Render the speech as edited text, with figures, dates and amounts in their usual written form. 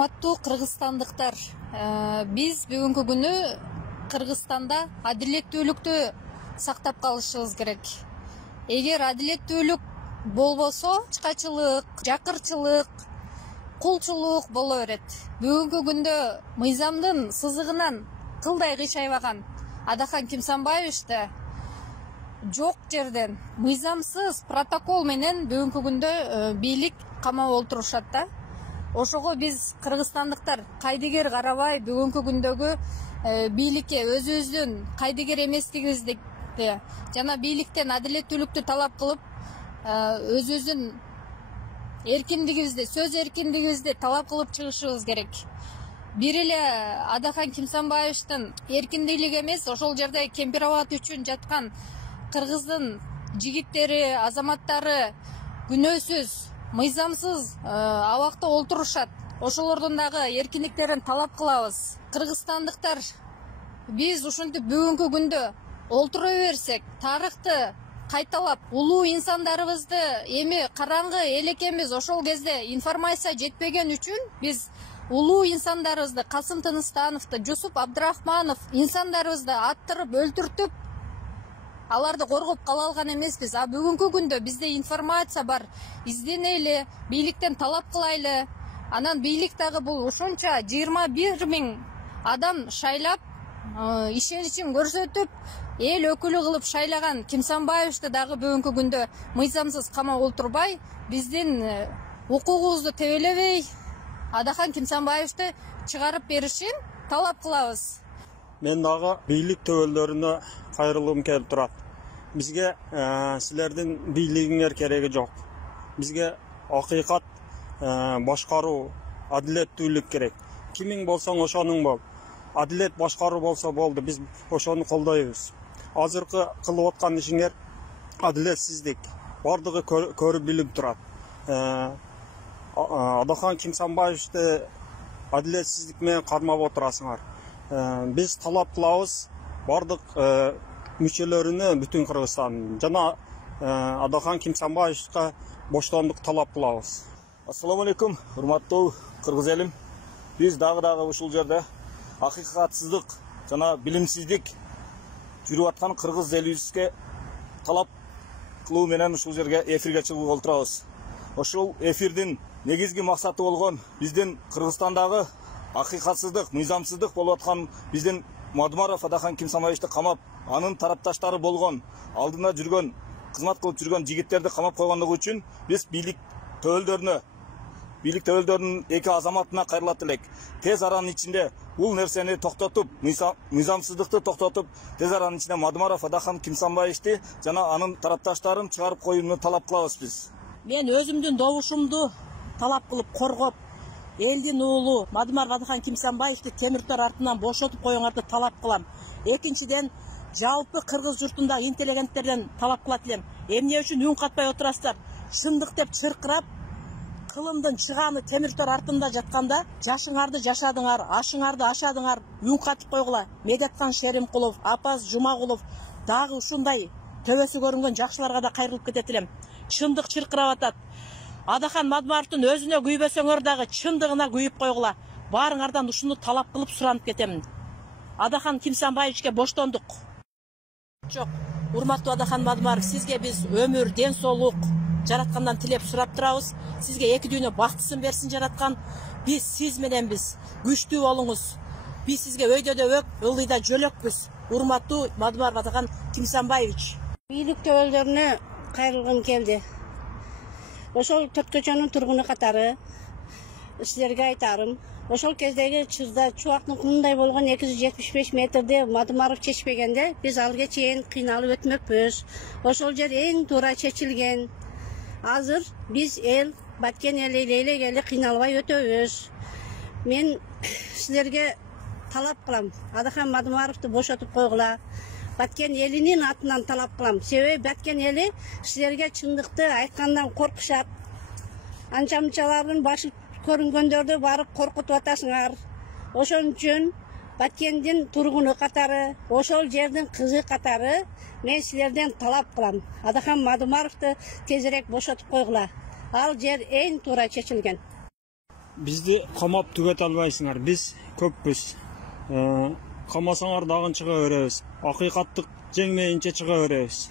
Урматтуу кыргызстандыктар, биз бүгүнкү күнү Кыргызстанда адилеттүүлүктү сактап калышыбыз керек. Эгер адилеттүүлүк болбосо, чачкачылык, жакырчылык, кулчулук боло берет. Бүгүнкү күндө мыйзамдын сызыгынан кылдай кыйшайбаган Адахан Кимсанбаевичти жок жерден мыйзамсыз протокол менен бүгүнкү күндө бийлик камап олтурушат да. Ошого биз кыргызстандыктар кайдыгер карабай бүгүнкү күндөгү бийликке өзүбүздүн кайдыгер эместигибизди жана бийликтен адилеттүүлүктү талап кылып, өзүбүздүн эркиндигибизди, сөз эркиндигибизди талап кылып чыгышыбыз керек. Бир эле Адахан Кимсанбаевичтин эркиндиги эмес, ошол жерде кемпирабад үчүн жаткан кыргыздын жигиттери, азаматтары күнөөсүз, мыйзамсыз абакта олтурушат. Ошолордун дагы эркиндиктерин талап кылабыз. Кыргызстандыктар, биз ушинтип бүгүнкү күндө олтура берсек, тарыхты кайталап, улуу инсандарыбызды эми караңгы эл экенбиз, ошол кезде информация жетпеген үчүн биз улуу инсандарыбызды, Касым Тыныстановду, Жусуп Абдрахманов инсандарыбызды аттырып, өлтүртүп, аларды коргоп кала алган эмеспиз. А бүгүнкү күндө бизде информация бар, изденели, бийликтен талап кылайлы. Анан бийлик дагы бул ушунча 21 000 адам шайлап, ишеничин көрсөтүп, эл өкүлү кылып шайлаган Кимсанбаевичти дагы бүгүнкү күндө мыйзамсыз камап олтурбай, биздин укугубузду тебелебей, Адахан Кимсанбаевичти чыгарып беришин талап кылабыз. Мен дагы бийлик төбөлдөрүнө кайрылгым келип турат. Бизге силердин бийлигиңер кереги жок. Бизге акыйкат, башкаруу, адилеттүүлүк керек. Кимиң болсоң ошонуң бол. Адилет башкаруу болсо болду, биз ошону колдойбуз. Азыркы кылып аткан ишиңер адилетсиздик. Бардыгы көрүп билип турат. Адахан Кимсанбаевичти адилетсиздик менен кармап отурасыңар. Биз талап кылабыз бардык мүчөлөрүнө бүтүн Кыргызстан жана Адахан Кимсанбаевичке боштондук талап кылабыз. Ассаламу алейкум, урматтуу кыргыз элим. Биз дагы ушул жерде акыйкатсыздык жана билимсиздик жүрүп аткан кыргыз элибизге талап кылуу менен ушул жерге эфирге чыгып олтурабыз. Ошол эфирдин негизги максаты болгон биздин Кыргызстандагы акыйкатсыздык, мыйзамсыздык болуп аткан биздин Мадумаров Адахан Кимсанбаевичти камап, анын тарапташтары болгон, алдында жүргөн, кызмат кылып жүргөн жигиттерди камап койгондугу үчүн биз бийлик төбөлдөрүнүн эки азаматына кайрылат элек. Тез аранын ичинде бул нерсени токтотуп, мыйзамсыздыкты токтотуп, тез аранын ичинде Мадумаров Адахан Кимсанбаевичти жана анын тарапташтарын чыгарып коюуну талап кылабыз биз. Мен өзүмдүн добушумду талап кылып коргоп, элдин уулу Мадумаров Адахан Кимсанбаевти темир тор артынан бошотуп коюңарды талап кылам. Экинчиден, жалпы кыргыз журтунда интеллигенттерден талап кылат элем. Эмне үчүн үн катпай отурасыздар? Шындык деп чыркырап, кылымдын чыганы темир тор артында жатканда, жашыңарды жашадыңар, ашыңарды ашадыңар, үн катып койгула. Медеткан Шеримкулов, Апаз Жумагулов дагы ушундай төбөсү көрүнгөн жакшыларга да кайрылып кетет элем. Чындык чыркырап атат. Адахан Мадумаровдун өзүнө күйбөсөңөр дагы чындыгына күйүп койгула. Баарыңардан ушуну талап кылып суранып кетемин. Адахан Кимсанбаевичке боштондук. Жок, урматтуу Адахан Мадумаров, сизге биз өмүр, ден соолук жараткандан тилеп сурап турабыз. Сизге эки дүйнө бактысын берсин жараткан. Биз сиз мененбиз. Күчтүү болуңуз. Биз сизге өйдө дөбөк, ылдыйда жөлөкпүз. Урматтуу Мадумаров Адахан Кимсанбаевич. Бийлик төбөлдөрүнө кайрылгым келди. Ошол төрт көчөнүн тургуну катары силерге айтарым. Ошол кездеги чубактын кумундай болгон 275 метрде Мадумаров чечпегенде, биз алга чейин кыйналып өтмөкпүз. Ошол жер эң туура чечилген. Азыр биз эл, баткен эли элегели кыйналбай өтөбүз. Мен силерге талап кылам. Адахан Мадумаровду бошотуп койгула. Баткен элинин атынан талап кылам. Себеби баткен эли силерге чындыкты айткандан коркушат. Анча-мынчалардын башы көрүнгөндөрдү барып коркутуп атасыңар. Ошон үчүн Баткендин тургуну катары, ошол жердин кызы катары мен силерден талап кылам. Адахан Мадумаровду тезирээк бошотуп койгула. Ал жер эң туура чечилген. Bizди камап түгөтө албайсыңар. Биз көппүз. Камасаңар дагы чыга беребиз. Акыйкаттык жеңмейинче чыга беребиз.